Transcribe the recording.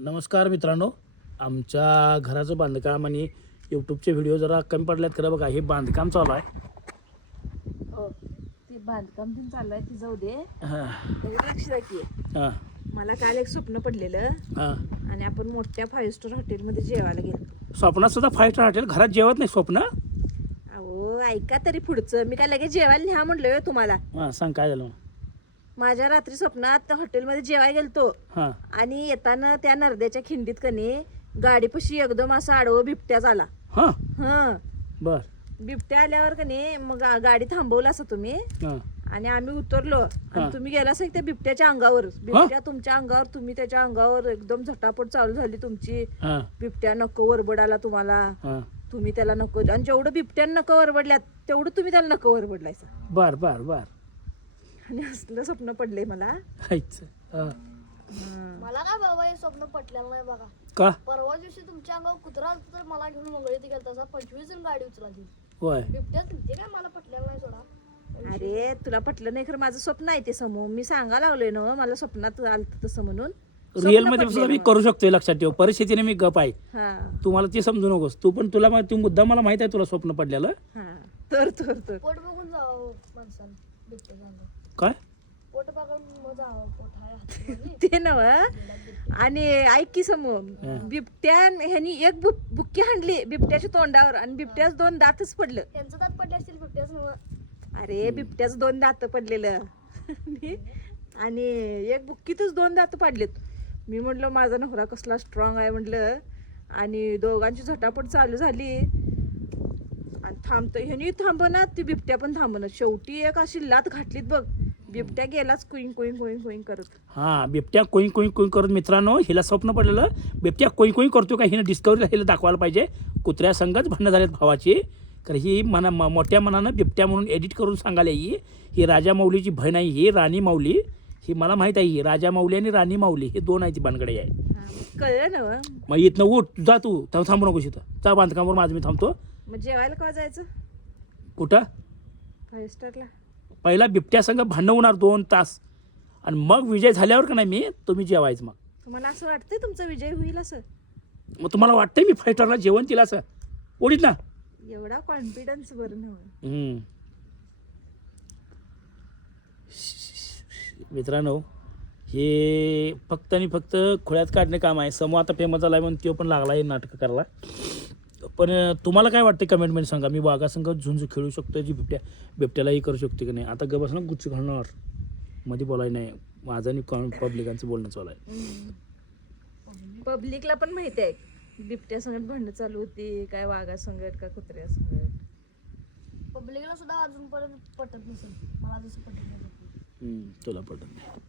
नमस्कार मित्रांनो, आमच्या घराचं बांधकाम आणि यूट्यूबचे व्हिडिओ जरा कमी पडल्यात खरं बघा. हे बांधकाम चालू आहे. हो ते बांधकाम पण चालू आहे, ती जाऊ दे. हां त्याच्यात लक्ष द्या की हां मला काल एक स्वप्न पडलेलं हां. आणि आपण मोठ्या 5 स्टार हॉटेलमध्ये जेवायला गेलो. स्वप्नात सुद्धा 5 स्टार हॉटेल, घरात जेवत नाही स्वप्न. अहो ऐका तरी पुढचं, मी काय लगेच जेवायला न्या म्हणलोय तुम्हाला. हां सांग काय झालं. माझ्या रात्री स्वप्नात हॉटेलमध्ये जेवायला गेलतो हां आणि येताना त्या नरड्याच्या खिंडीत कनी गाडीपाशी एकदम असा आडवं बिबट्याच आला. हां हं बर बिबट्या आल्यावर कनी मग गाडी थांबवला असं तुम्ही हां आणि आम्ही उतरलो हा. आणि तुम्ही गेला असं त्या बिबट्याच्या अंगावर. बिबट्या तुमच्या अंगावर, तुम्ही त्याच्या अंगावर. एकदम झटापट चालू झाली तुमची. हां बिबट्या नको वरबडाला तुम्हाला, हां. तुम्ही त्याला नको. आणि जेवढं बिबट्यानं नको वरबडल्यात तेवढं तुम्ही त्याला नको वरबडलायचा. बर बर बर. आणि असलं स्वप्न पडलंय मला. हायच. हां. मला काय बाबा हे स्वप्न पटलेलं नाही बघा. का परवा दिवशी तुमच्या अंगावर कुत्रा आलता तर मला घेऊन मंगळीत गेलता तसा 25 जण गाडी उचलाली. होय. बिबट्याच ते काय मला पटलेलं नाही सोडा. अरे तुला पटलं नाही खरं, माझं स्वप्न आहे ते समोर. मी सांगा लागलोय ना मला स्वप्नात आलं तसं म्हणून. रिअल मध्ये सुद्धा मी करू शकतोय, लक्षात ठेव. परिस्थितीने मी गप आहे. हा तुम्हाला ते समजू नकोस. तू पण तुला तू मुद्दा मला माहित आहे तुला स्वप्न पडलेलं. हा तर तर तर पोट बघून जावं माणसानं बिबट्याच्या अंगावर. काय पोट बघून मग जावं. पोट आहे हातामध्ये. ते नव. आणि ऐक की समोर बिबट्या ह्यानी एक बुक्की हाणली बिबट्याच्या तोंडावर आणि बिबट्याच 2 दातच पडलं. त्यांचं दात पडले असतील बिबट्याच नव्ह. अरे बिबट्याच 2 दात पडलेलं आणि एक बुक्कीतच 2 दात पडलेत. मी म्हटलं माझा नवरा कसला स्ट्रॉंग आहे म्हटलं. आणि दोघांची झटापट चालू झाली आणि थांबतो ह्यानी थांबना, ती बिबट्या पण थांबना. शेवटी एक अशी लात घातलीत बघ, बिबट्या गेलाच कुईंग कुईंग कुईंग कुईंग करत. हा बिबट्या कोईंग कोईंग कोईंग करत. मित्रांनो, हिला स्वप्न पडलेलं बिबट्या कोईंग कोईंग करतो का हिनं डिस्कवरीला हिला दाखवायला पाहिजे. कुत्र्या संगच भांडणं झालेत भावाची. तर ही मोठ्या मनानं बिबट्या म्हणून एडिट करून सांगायला ही राजा माऊलीची बहीण आहे. ही राणी माऊली. ही मला माहीत आहे. ही राजा माऊली आणि राणी माऊली हे 2 आहे ती बांधकडे आहे. कळलं ना व? मग इथनं उठ जा, तू थांबू नकोस इथं. जा बांधकामावर, माझं मी थांबतो. मग जेवायला केव्हा जायचं कुठं 5 स्टारला? पहिला बिबट्या संग भांडण होणार 2 तास आणि मग विजय झाल्यावर का नाही तुम्ही जेवायचं. मग तुम्हाला असं वाटतंय तुमचा विजय होईल असं? मग तुम्हाला वाटतंय मी 5 स्टारला जेवण दिलं असं ओढीत ना. एवढा कॉन्फिडन्स बरं नव्ह. मित्रांनो, हे फक्त आणि फक्त खोळ्यात काढणे काम आहे. समूह आता फेमस झाला आहे म्हणून तो पण लागला आहे नाटक करायला. पण तुम्हाला काय वाटते कमेंटमेंट सांगा. मी वाघासंग झुंज खेळू शकतो जी बिबट्यालाही करू शकते की नाही. आता गबस ना गुच्छ घालणार मध्ये बोलाय नाही. माझं आणि पब्लिकांचं बोलणं चालू आहे. पब्लिकला पण माहिती आहे बिबट्या संगत भांडणं चालू होती काय, वाघा संगत का कुत्र्या संगत. पब्लिकला सुद्धा अजूनपर्यंत पटत नसेल मला जसं पटत नाही. तुला पटत नाही.